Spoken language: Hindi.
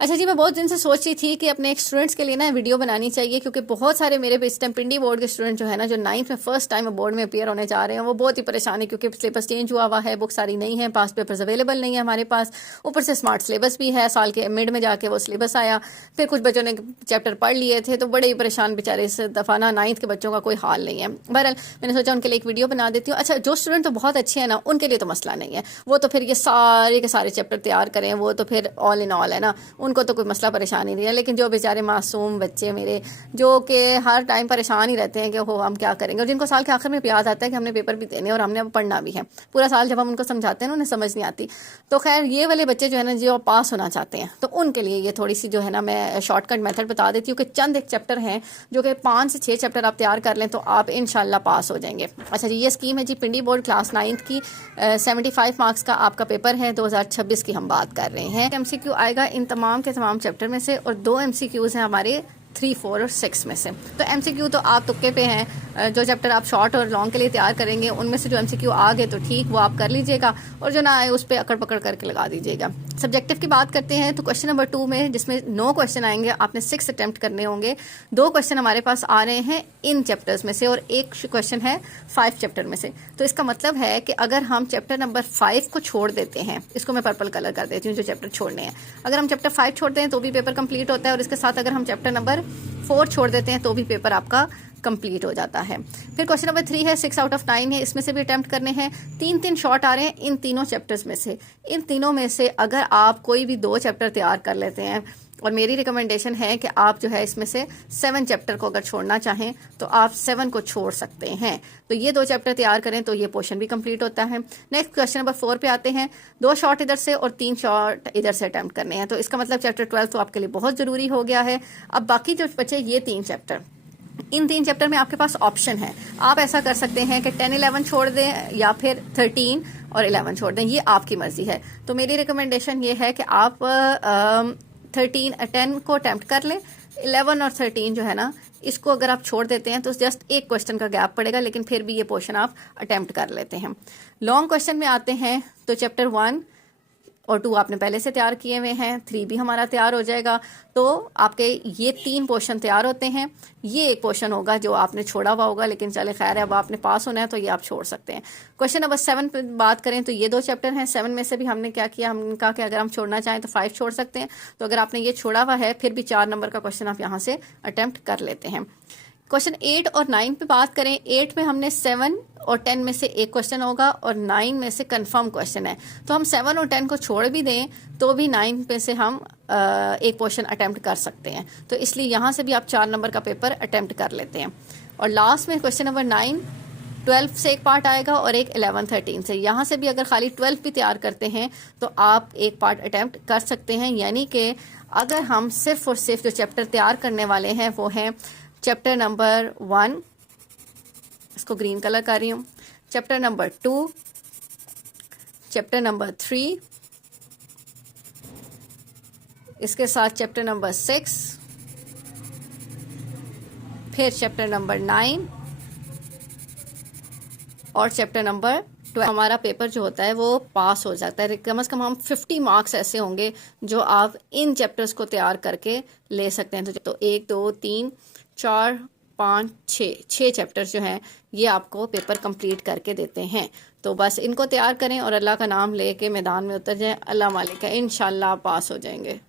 अच्छा जी, मैं बहुत दिन से सोच रही थी कि अपने एक स्टूडेंट्स के लिए ना वीडियो बनानी चाहिए, क्योंकि बहुत सारे मेरे इस टाइम पिंडी बोर्ड के स्टूडेंट जो है ना, जो 9th में फर्स्ट टाइम बोर्ड में अपियर होने जा रहे हैं, वो बहुत ही परेशान है क्योंकि सिलेबस चेंज हुआ हुआ है, बुक सारी नहीं है, पास पेपर्स अवेलेबल नहीं है हमारे पास, ऊपर से स्मार्ट सिलेबस भी है, साल के मिड में जाके वो सिलेबस आया, फिर कुछ बच्चों ने चैप्टर पढ़ लिए थे तो बड़े ही परेशान बेचारे, इस दफ़ा ना 9th के बच्चों का कोई हाल नहीं है। बहरहाल मैंने सोचा उनके लिए एक वीडियो बना देती हूँ। अच्छा, जो स्टूडेंट तो बहुत अच्छे हैं ना, उनके लिए तो मसला नहीं है, वो तो फिर ये सारे के सारे चैप्टर तैयार करें, वो तो फिर ऑल इन ऑल है ना, उनको तो कोई मसला परेशानी नहीं है। लेकिन जो बेचारे मासूम बच्चे मेरे, जो कि हर टाइम परेशान ही रहते हैं कि हो हम क्या करेंगे, और जिनको साल के आखिर में याद आता है कि हमने पेपर भी देने और हमने पढ़ना भी है, पूरा साल जब हम उनको समझाते हैं ना उन्हें समझ नहीं आती। तो खैर ये वाले बच्चे जो है ना, जो पास होना चाहते हैं, तो उनके लिए ये थोड़ी सी जो है ना, मैं शॉर्टकट मेथड बता देती हूँ कि चंद एक चैप्टर हैं जो कि 5 से 6 चैप्टर आप तैयार कर लें तो आप इंशाल्लाह पास हो जाएंगे। अच्छा जी, ये स्कीम है जी पिंडी बोर्ड क्लास 9th की, 75 मार्क्स का आपका पेपर है, 2026 की हम बात कर रहे हैं। MCQ आएगा इन तमाम के तमाम चैप्टर में से, और 2 MCQs हैं हमारे 3, 4 और 6 में से। तो MCQ तो आप तुक्के पे हैं, जो चैप्टर आप शॉर्ट और लॉन्ग के लिए तैयार करेंगे उनमें से जो MCQ आ गए तो ठीक, वो आप कर लीजिएगा, और जो ना आए उस पर अकड़ पकड़ करके लगा दीजिएगा। सब्जेक्टिव की बात करते हैं तो क्वेश्चन नंबर 2 में, जिसमें 9 क्वेश्चन आएंगे, आपने 6 अटेम्प्ट करने होंगे। 2 क्वेश्चन हमारे पास आ रहे हैं इन चैप्टर्स में से, और 1 क्वेश्चन है 5 चैप्टर में से। तो इसका मतलब है कि अगर हम चैप्टर नंबर 5 को छोड़ देते हैं, इसको मैं पर्पल कलर कर देती हूँ जो चैप्टर छोड़ने हैं, अगर हम चैप्टर 5 छोड़ते हैं तो भी पेपर कंप्लीट होता है, और इसके साथ अगर हम चैप्टर नंबर 4 छोड़ देते हैं तो भी पेपर आपका कंप्लीट हो जाता है। फिर क्वेश्चन नंबर 3 है, 6 आउट ऑफ 9 है, इसमें से भी अटेम्प्ट करने हैं। 3 शॉर्ट आ रहे हैं इन तीनों चैप्टर्स में से। इन तीनों में से अगर आप कोई भी 2 चैप्टर तैयार कर लेते हैं, और मेरी रिकमेंडेशन है कि आप जो है इसमें से 7 चैप्टर को अगर छोड़ना चाहें तो आप 7 को छोड़ सकते हैं। तो ये 2 चैप्टर तैयार करें तो ये पोर्शन भी कंप्लीट होता है। नेक्स्ट क्वेश्चन नंबर 4 पे आते हैं। 2 शॉर्ट इधर से और 3 शॉर्ट इधर से अटेम्प्ट करने हैं, तो इसका मतलब चैप्टर 12 तो आपके लिए बहुत ज़रूरी हो गया है। अब बाकी जो बचे ये 3 चैप्टर, इन 3 चैप्टर में आपके पास ऑप्शन है। आप ऐसा कर सकते हैं कि 10, 11 छोड़ दें, या फिर 13 और 11 छोड़ दें, ये आपकी मर्जी है। तो मेरी रिकमेंडेशन ये है कि आप 10 को अटेम्प्ट कर लें। 11 और 13 जो है ना, इसको अगर आप छोड़ देते हैं तो जस्ट एक क्वेश्चन का गैप पड़ेगा, लेकिन फिर भी ये पोर्शन आप अटेम्प्ट कर लेते हैं। लॉन्ग क्वेश्चन में आते हैं तो चैप्टर 1 और 2 आपने पहले से तैयार किए हुए हैं, 3 भी हमारा तैयार हो जाएगा। तो आपके ये 3 पोर्शन तैयार होते हैं। ये एक पोर्शन होगा जो आपने छोड़ा हुआ होगा, लेकिन चले खैर है, अब आपने पास होना है तो ये आप छोड़ सकते हैं। क्वेश्चन नंबर 7 पे बात करें तो ये 2 चैप्टर हैं। 7 में से भी हमने क्या किया, हमने कहा कि अगर हम छोड़ना चाहें तो 5 छोड़ सकते हैं। तो अगर आपने ये छोड़ा हुआ है, फिर भी 4 नंबर का क्वेश्चन आप यहाँ से अटेम्प्ट कर लेते हैं। क्वेश्चन 8 और 9 पे बात करें, 8 में हमने 7 और 10 में से एक क्वेश्चन होगा, और 9 में से कंफर्म क्वेश्चन है। तो हम 7 और 10 को छोड़ भी दें तो भी 9 में से हम एक क्वेश्चन अटेम्प्ट कर सकते हैं। तो इसलिए यहाँ से भी आप 4 नंबर का पेपर अटेम्प्ट कर लेते हैं। और लास्ट में क्वेश्चन नंबर 9, 12 से एक पार्ट आएगा और एक 11, 13 से। यहाँ से भी अगर खाली 12 भी तैयार करते हैं तो आप एक पार्ट अटेम्प्ट कर सकते हैं। यानी कि अगर हम सिर्फ और सिर्फ जो चैप्टर तैयार करने वाले हैं वो हैं चैप्टर नंबर 1, इसको ग्रीन कलर कर रही हूँ, चैप्टर नंबर 2, चैप्टर नंबर 3, इसके साथ चैप्टर नंबर 6, फिर चैप्टर नंबर 9 और चैप्टर नंबर 12, हमारा पेपर जो होता है वो पास हो जाता है। कम से कम हम 50 मार्क्स ऐसे होंगे जो आप इन चैप्टर्स को तैयार करके ले सकते हैं। तो 1, 2, 3, 4, 5, 6 चैप्टर्स जो हैं ये आपको पेपर कंप्लीट करके देते हैं। तो बस इनको तैयार करें और अल्लाह का नाम लेके मैदान में उतर जाएं। अल्लाह मालिक है, इंशाल्लाह पास हो जाएंगे।